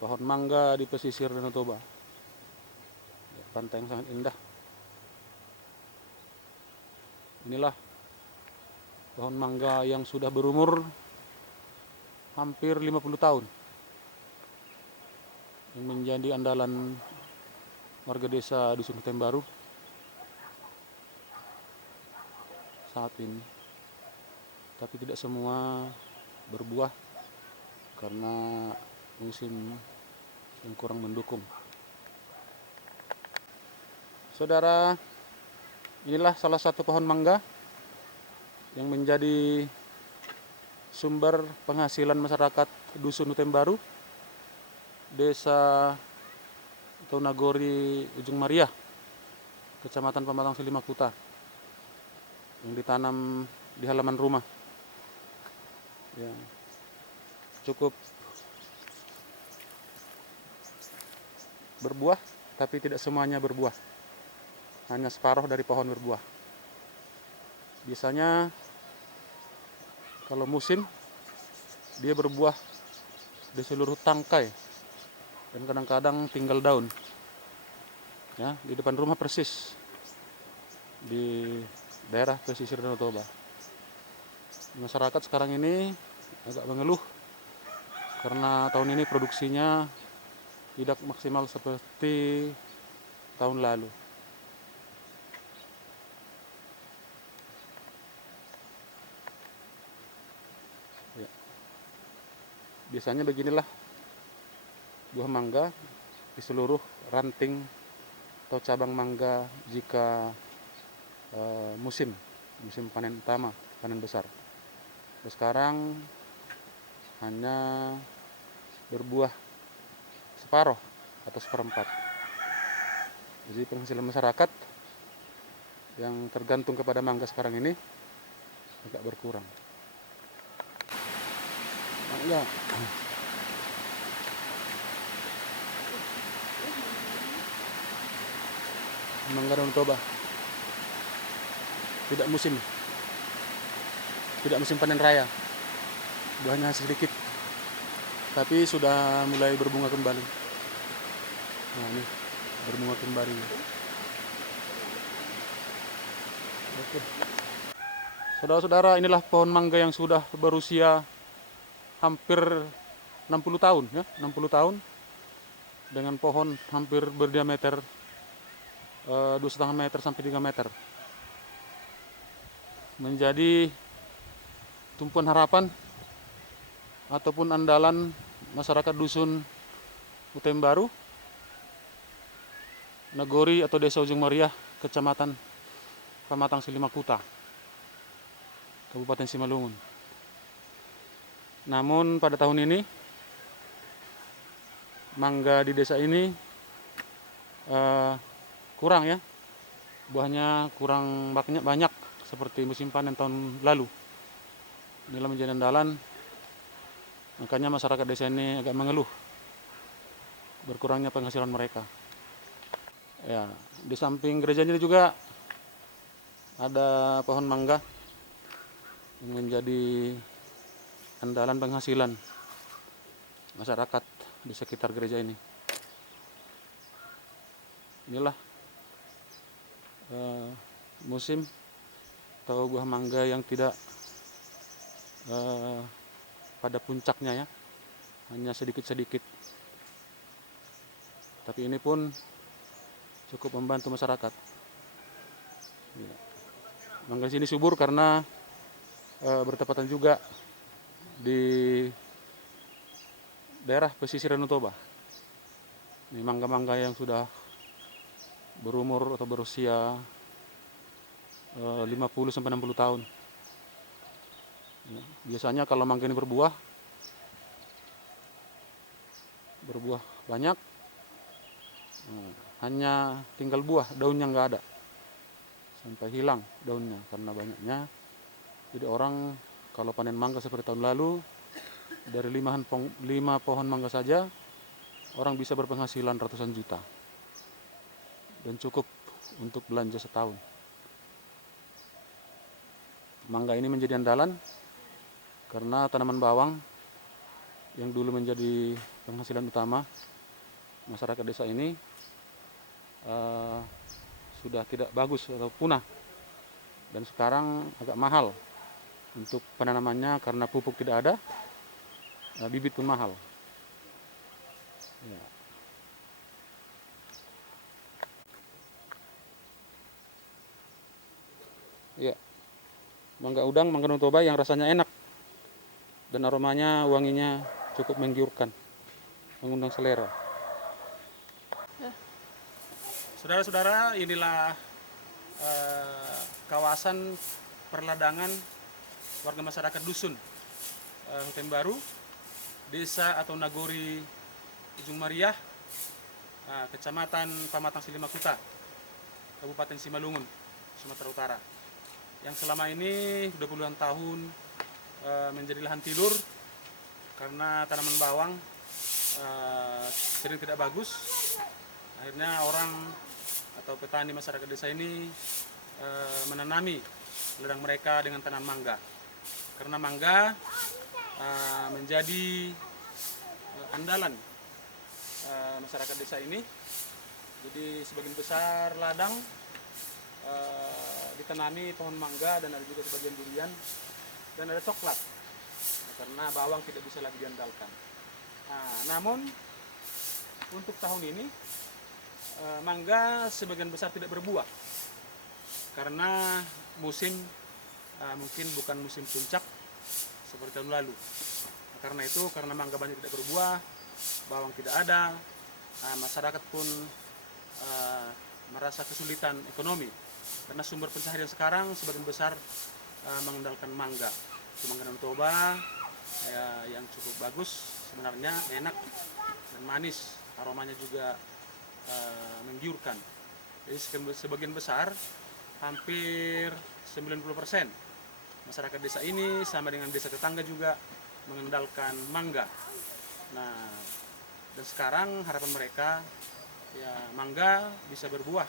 Pohon mangga di pesisir Danau Toba. Pantai yang sangat indah. Inilah pohon mangga yang sudah berumur hampir 50 tahun. Yang menjadi andalan warga desa Dusun Hutan Baru saat ini. Tapi tidak semua berbuah karena musim yang kurang mendukung. Saudara, inilah salah satu pohon mangga yang menjadi sumber penghasilan masyarakat Dusun Hutan Baru, Desa atau Nagori Ujung Maria, Kecamatan Pamatang Silimakuta, yang ditanam di halaman rumah. Ya, cukup berbuah, tapi tidak semuanya berbuah. Hanya separuh dari pohon berbuah. Biasanya kalau musim dia berbuah di seluruh tangkai dan kadang-kadang tinggal daun. Ya, di depan rumah persis di daerah pesisir Danau Toba. Masyarakat sekarang ini agak mengeluh karena tahun ini produksinya tidak maksimal seperti tahun lalu. Ya. Biasanya beginilah buah mangga di seluruh ranting atau cabang mangga jika musim panen utama, panen besar. Sekarang hanya berbuah separuh atau seperempat. Jadi penghasilan masyarakat yang tergantung kepada mangga sekarang ini agak berkurang. Mangga. Mangga Danau Toba. Tidak musim panen raya. Buahnya sedikit, tapi sudah mulai berbunga kembali. Nah, ini berbunga kembali. Oke. Saudara-saudara, inilah pohon mangga yang sudah berusia hampir 60 tahun, ya, 60 tahun, dengan pohon hampir berdiameter 2,5 meter sampai 3 meter. Menjadi tumpuan harapan ataupun andalan masyarakat Dusun Hutan Baru, Nagori atau Desa Ujung Maria, Kecamatan Pamatang Silimakuta, Kabupaten Simalungun. Namun pada tahun ini mangga di desa ini kurang, ya, buahnya kurang banyak seperti musim panen tahun lalu. Inilah menjadi andalan, makanya masyarakat desa ini agak mengeluh berkurangnya penghasilan mereka. Ya, di samping gereja ini juga ada pohon mangga yang menjadi andalan penghasilan masyarakat di sekitar gereja ini. Inilah musim atau buah mangga yang tidak pada puncaknya, ya, hanya sedikit-sedikit. Tapi ini pun cukup membantu masyarakat. Ya. Mangga sini subur karena bertepatan juga di daerah pesisir Danau Toba. Ini mangga-mangga yang sudah berumur atau berusia 50 sampai 60 tahun. Ya, biasanya kalau mangga ini berbuah banyak, hanya tinggal buah, daunnya nggak ada, sampai hilang daunnya karena banyaknya. Jadi orang kalau panen mangga seperti tahun lalu, dari 5 pohon mangga saja orang bisa berpenghasilan ratusan juta dan cukup untuk belanja setahun. Mangga ini menjadi andalan karena tanaman bawang yang dulu menjadi penghasilan utama masyarakat desa ini sudah tidak bagus atau punah, dan sekarang agak mahal untuk penanamannya karena pupuk tidak ada, bibit pun mahal. Ya. Ya, mangga udang, mangga Danau Toba yang rasanya enak dan aromanya, wanginya cukup menggiurkan, mengundang selera. Saudara-saudara, inilah kawasan perladangan warga masyarakat dusun Hutan Baru, desa atau Nagori Ujung Mariah, kecamatan Pamatang Silimakuta, Kabupaten Simalungun, Sumatera Utara, yang selama ini sudah puluhan tahun menjadi lahan tidur karena tanaman bawang sering tidak bagus. Akhirnya orang atau petani masyarakat desa ini menanami ladang mereka dengan tanaman mangga, karena mangga menjadi andalan masyarakat desa ini. Jadi sebagian besar ladang ditanami pohon mangga, dan ada juga sebagian durian, dan ada coklat, karena bawang tidak bisa lagi diandalkan. Namun untuk tahun ini mangga sebagian besar tidak berbuah karena musim mungkin bukan musim puncak seperti tahun lalu. Karena itu, karena mangga banyak tidak berbuah, bawang tidak ada, masyarakat pun merasa kesulitan ekonomi karena sumber pencaharian sekarang sebagian besar mengandalkan mangga. Mangga Danau Toba yang cukup bagus, sebenarnya enak dan manis, aromanya juga menggiurkan. Jadi sebagian besar, hampir 90% masyarakat desa ini sama dengan desa tetangga juga mengandalkan mangga. Nah, dan sekarang harapan mereka ya mangga bisa berbuah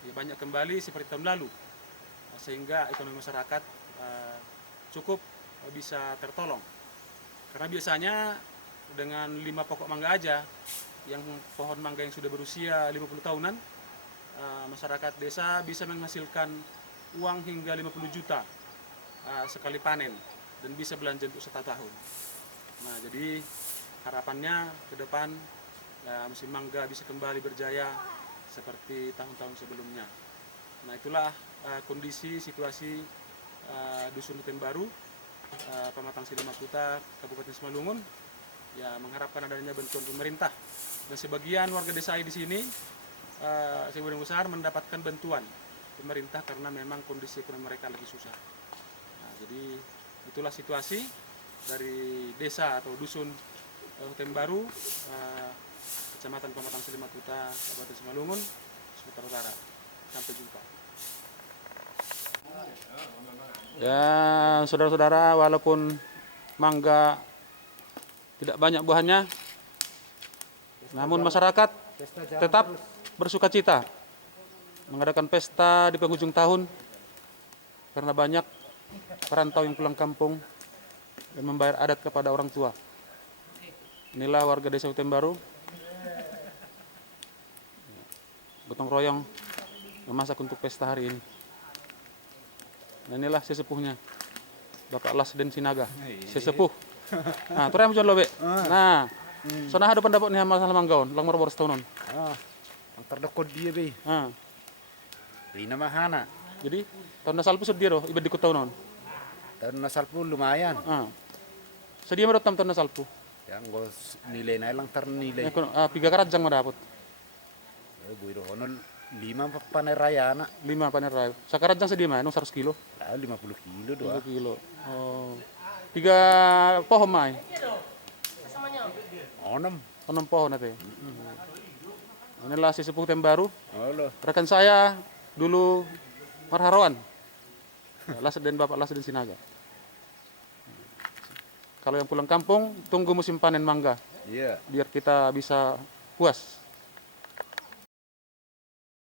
ya banyak kembali seperti tahun lalu, sehingga ekonomi masyarakat cukup bisa tertolong. Karena biasanya dengan 5 pokok mangga aja, yang pohon mangga yang sudah berusia 50 tahunan, masyarakat desa bisa menghasilkan uang hingga 50 juta sekali panen, dan bisa belanja untuk 1 tahun. Nah, jadi harapannya ke depan musim mangga bisa kembali berjaya seperti tahun-tahun sebelumnya. Nah, itulah kondisi situasi Dusun Hutan Baru, Pamatang Silimakuta, Kabupaten Simalungun. Ya, mengharapkan adanya bantuan pemerintah, dan sebagian warga desa di sini sebagian besar mendapatkan bantuan pemerintah karena memang kondisi ekonomi mereka lagi susah. Nah, jadi itulah situasi dari desa atau dusun Hutan Baru, Kecamatan Pamatang Silimakuta, Kabupaten Simalungun, Sumatera Utara. Sampai jumpa. Ya, saudara-saudara, walaupun mangga tidak banyak buahnya, namun masyarakat tetap bersuka cita mengadakan pesta di penghujung tahun karena banyak perantau yang pulang kampung dan membayar adat kepada orang tua. Inilah warga desa Hutan Baru gotong royong memasak untuk pesta hari ini. Nah, inilah sesepuhnya, Bapak Lasden Sinaga, sesepuh. Nah, tu yang lobe. Nah, sana ada pendapat nih masalah manggaon, lang marbor tahunan. Ang terdekod dia be. Rina mahana. Jadi tahun nasal pusut dia doh, ibad di tahunan. Tahun nasal pun lumayan. Sedia merot tahun nasal pu. Yang gos nilai na lang ternilai. Piga karat jang madapot. Buiro honol 5 paneraya na. 5 panerai. Sakarat jang sedia mah, 100 kilo. 50 kilo doa. 50 kilo. Oh. 3 pohon mai. 6 pohon nanti. Inilah si sepuh Hutan Baru. Rekan saya dulu Marharawan. Lasden, Bapak Lasden Sinaga. Kalau yang pulang kampung, tunggu musim panen mangga. Iya. Biar kita bisa puas.